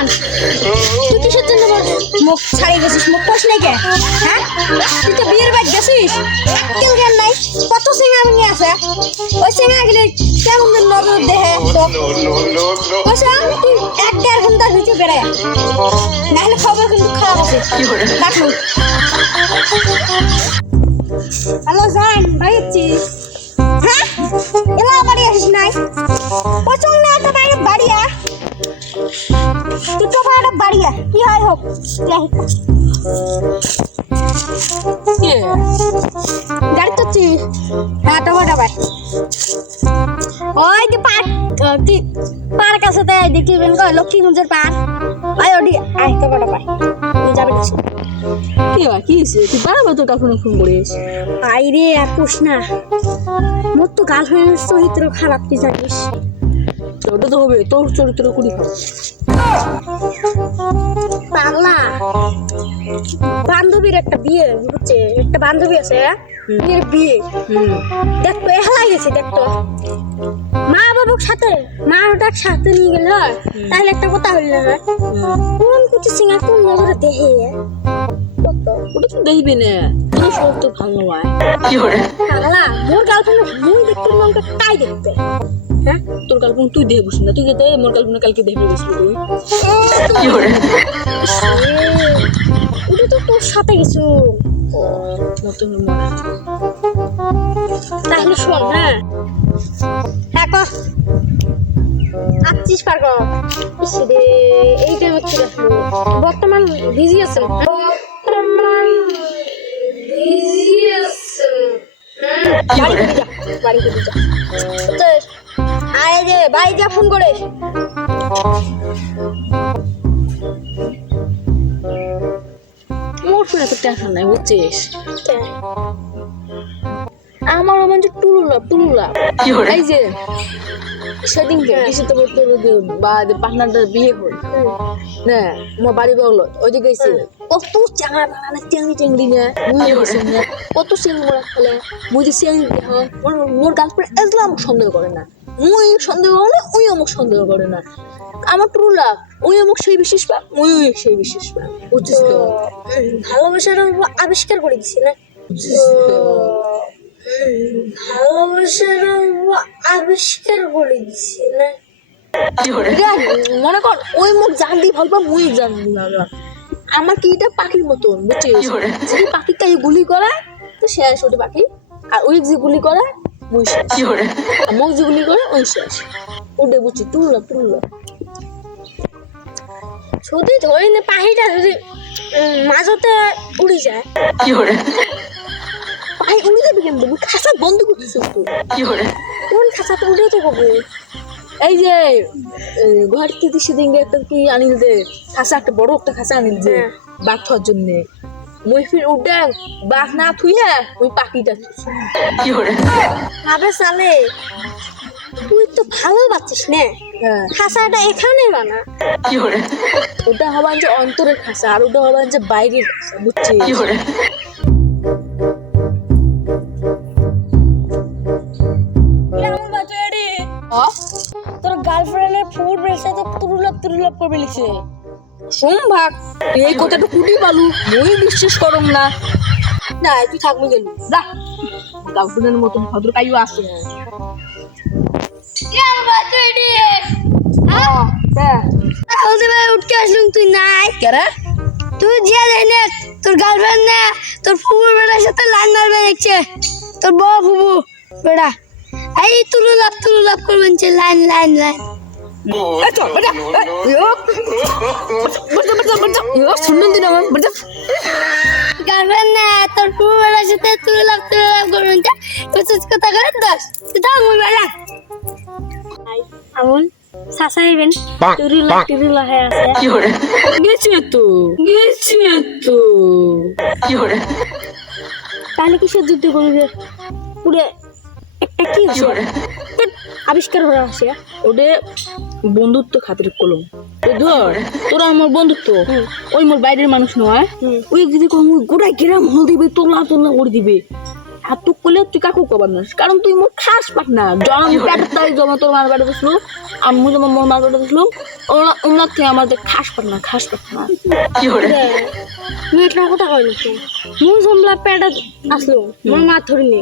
জান তুই কিসের জন্য মুখ ছাড়িয়ে গেছিস মুখ কষ নাই কে হ্যাঁ তুই তো বিয়ের বাদ গেছিস কেউ জ্ঞান নাই কত সিঙ্গা মিঙ্গি আছে ওই সিঙ্গা গেলে কেমন নজর দেহে কষা তুই 1-1.5 ঘন্টা ভিতরে বেড়ায় নাহলে খবর কিন্তু খারাপ আছে রাখুন হ্যালো জান ভাই হ্যাঁ এলা বাড়ি আসিস নাই পছন্দ না তো বাইরে বাড়িয়া তুই তো বাইরে বাড়িয়া কি হয় হোক গাড়ি তো হ্যাঁ তো বাড়া ভাই ওই যে পার্ক আছে তাই দেখি বেন কয় লক্ষ্মীগঞ্জের পার্ক আয় ওডি আয় তো বাড়া ভাই যাবে না কি হয় কি হয়েছে তুই বারবার তোর গার্লফ্রেন্ড ফোন করিস আইরে আর পুষ না মোর তো গার্লফ্রেন্ডের চরিত্র খারাপ তুই জানিস ওটা তো হবে তোর চরিত্র কুড়ি খারাপ পাগলা বান্ধবীর একটা বিয়ে হচ্ছে একটা বান্ধবী আছে বিয়ের বিয়ে দেখতো এহলা গেছে দেখতো মা বাবুর সাথে মা ওটার সাথে নিয়ে গেল তাহলে একটা কথা হইল না কোন কিছু সিঙ্গা কোন নজরে দেখে ওটা তো দেখবি না তোর সব তো ভালো হয় পাগলা মোর গার্লফ্রেন্ড মুই দেখতে মনটা তাই দেখতে হ্যাঁ তোর গার্লফ্রেন্ড তুই দেখে বসিস না তুই যেতে মোর গার্লফ্রেন্ড কালকে দেখে গেছিলি তুই ওটা তো তোর সাথে কিছু নতুন মনে আছে তাহলে শোন হ্যাঁ হ্যাঁ কর আচ্ছিস পার কর এই টাইমে কি রাখবো বর্তমান বিজি আছেন বাড়ি যা আরে যে বাড়ি যা ফোন করে মোর ফোনে তো টেনশন নাই বুঝছিস আমার মানে টুলুলা এই যে সেদিন কিসে তো তোর বা পার্টনারটার বিয়ে হল না আমার বাড়ি বগল ওই যে গেছে কত চাঙা বানানো চেংড়ি না কত চেংড়ি মোড়া খেলে মুই যে চেংড়ি মোর গার্লফ্রেন্ড এগুলো আমাকে সন্দেহ করে না মুই সন্দেহ করে না ওই আমাকে সন্দেহ করে না আমার টুলুলা ওই আমাকে সেই বিশেষ পা ওই সেই বিশেষ পা বুঝছিস তো ভালোবাসার আবিষ্কার করে দিছি না ভালোবাসার আবিষ্কার করে দিছি না মনে কর ওই মুখ জান দি ভালো মুই জান দি না আমার কি এটা পাখির মতন বুঝছিস যদি পাখিটা গুলি করে তো শেষ ওটা পাখি আর ওই যে গুলি করে মুই শেষ মুখ যে গুলি করে ওই শেষ ওটা বুঝছি টুললা যদি ধরে না পাখিটা যদি মাঝতে উড়ে যায় পাখি উড়ে যাবে কেন দেবো খাঁচা বন্ধ করতেছ তো কোন খাঁচাতে উড়ে তো কবো এই যে ঘর থেকে সেদিন একটা কি আনিল যে খাঁচা একটা বড় একটা খাঁচা আনিল যে বাঘ থার জন্য মুই ফির উঠে বাঘ না থুইয়া ওই পাখিটা আবে সালে তুই তো ভালো বাচ্চিস না খাঁচাটা এখানে বানা ওটা হবার যে অন্তরের খাঁচা আর ওটা হবার যে বাইরের খাঁচা বুঝছিস তোর গার্লফ্রেন্ডের ফুড বেসে তো তুরুলাপ করবে লিখছে সম্ভাগ এই কথাটা কুটি পালু মই বিশ্বাস করম না না তুই থাকবি গেল যা গার্লফ্রেন্ডের মতন ভদ্র কাইও আসে উঠকে আসলুম তুই নাই কেরা তুই যে জানে তোর গার্লফ্রেন্ড না তোর ফুবুর বেটার সাথে লাইন মারবে দেখছে তোর বউ ফুবু বেটা এই তুলুলাপ করবেন যে লাইন শুনুন দিন আমার গার্লফ্রেন্ড না তোর ফুবুর বেটার সাথে তুলুলাপ করবেন যে তুই কথা করে দোস তুই থাক মুই বেলা আমন সাসাইবেন তুরুলা হয়ে আছে গেছে তো তাহলে কিসের যুদ্ধ করবে পুরে একটা কি আবিষ্কার হয়ে আসে ওটা বন্ধুত্ব খাতির কলম ধর তোরা আমার বন্ধুত্ব ওই মোর বাইরের মানুষ নয় ওই যদি গোটা গ্রাম হল দিবে তোলা করে দিবে হাতটুক করলে তুই কাকু কবার না, কারণ তুই মোর খাস পার্টনার। জন পেটের তাই জমা তোর মার বাড়ি বসলো, আম্মু যেমন মোর মার বাড়ি বসলো, ওনার থেকে আমাদের খাস পার্টনার, খাস পার্টনার। তুই এটা কথা কই না মুই জমলা পেটা আসলো মোর মা ধরিনি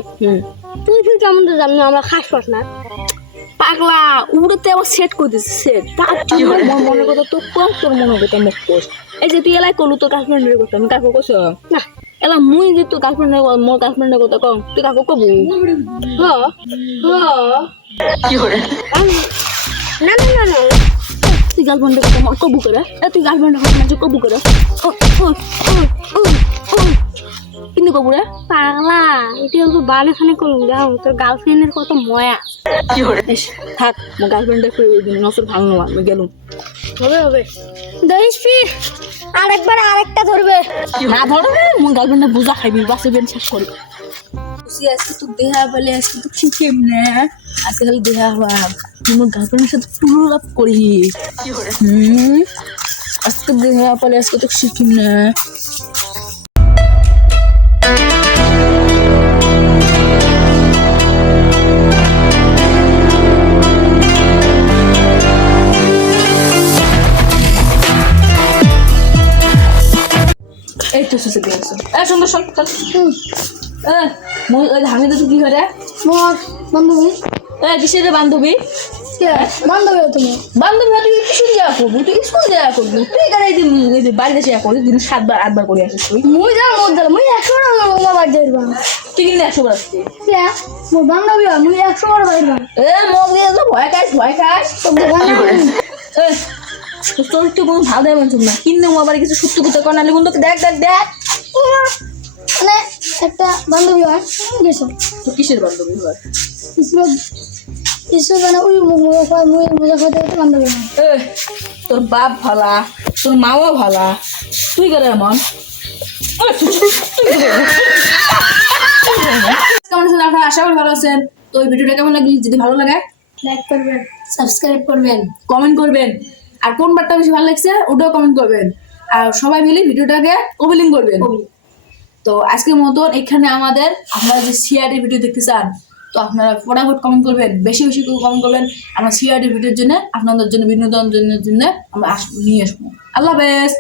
তুই তুই কেমন তো জানি আমরা খাস পাস না পাগলা উড়তে আবার সেট করে দিচ্ছে, সেট তার জন্য মোর মনের কথা তো কম, তোর মনের কথা মুখ কোষ। এই যে তুই এলাই করলু তোর গার্লফ্রেন্ডের কথা, আমি কাকু কোস না এলা মুই যে তোর গার্লফ্রেন্ডের মোর গার্লফ্রেন্ডের কথা কম, তুই কাকু কবু হ হ না না না না তুই গার্লফ্রেন্ডের কথা মোর কবু করে, তুই গার্লফ্রেন্ডের কথা মাঝে কবু করে কিন্তু কবু রে পাগলা এটা তো বালে খানে করুন দাও তোর গার্লফ্রেন্ডের কত ময়া থাক মোর গার্লফ্রেন্ডের নসর ভালো না, আমি গেলুম। হবে হবে দেখিস ফির আরেকটা ধরবে না ধরবে মোর গার্লফ্রেন্ডে বুঝা খাইবি বাসে বেন শেষ করি। আজকে তো দেহা বলে আজকে তো শিখেম না, আজকে খালি দেহা হওয়া তুই মোর গার্লফ্রেন্ডের সাথে টুলু লাভ করি। আজকে দেহা বলে আজকে তো শিখিম না। এই তো সুসে দিয়েছো সুন্দর শোন আমি তো কি হয় রে মোর বান্ধবী কিসের রে বান্ধবী? কে বান্ধবী তুমি বান্ধবী তুই টিউশন যাওয়া করবি, তুই স্কুল যাওয়া করবি, তুই এখানে এই যে বাড়িতে যাওয়া করিস দিন 7 বার 8 বার করে আসিস তুই। মুই যা মোর দল মুই 100 বার মোমা বাজ যাইবা তুই কিন্তু 100 বার আসছিস। কে মোর বান্ধবী মুই 100 বার বাইবা মগ দিয়ে তো ভয় খাস তো দোকান তোর তো কোনো ভালো দেয় মানছ না, কিন্তু আবার কিছু সত্যি কথা কর নাহলে কিন্তু দেখ দেখ দেখ মানে একটা বান্ধবী হয় গেছো তো কিসের বান্ধবী হয়? ইসু মানে ওই মুজা খাতে বান্ধবী হয় তোর বাপ ভালা, তোর মাও ভালা, তুই করে এমন কেমন আছেন আপনারা? আশা করি ভালো আছেন। তো এই ভিডিওটা কেমন লাগলো? যদি ভালো লাগে লাইক করবেন সাবস্ক্রাইব করবেন কমেন্ট করবেন, আর কোন পার্টটা বেশি ভালো লাগছে ওটাও কমেন্ট করবেন, আর সবাই মিলে ভিডিওটাকে কমেলিং করবেন। তো আজকের মতন এখানে আমাদের আপনারা যে সিআরডি ভিডিও দেখতে চান তো আপনারা ফটাফট কমেন্ট করবেন, বেশি বেশি করে কমেন্ট করবেন। আমরা সিআরডি ভিডিওর জন্য আপনাদের জন্য বিনোদনের জন্য আমরা নিয়ে আসবো। আল্লাহ হাফেজ।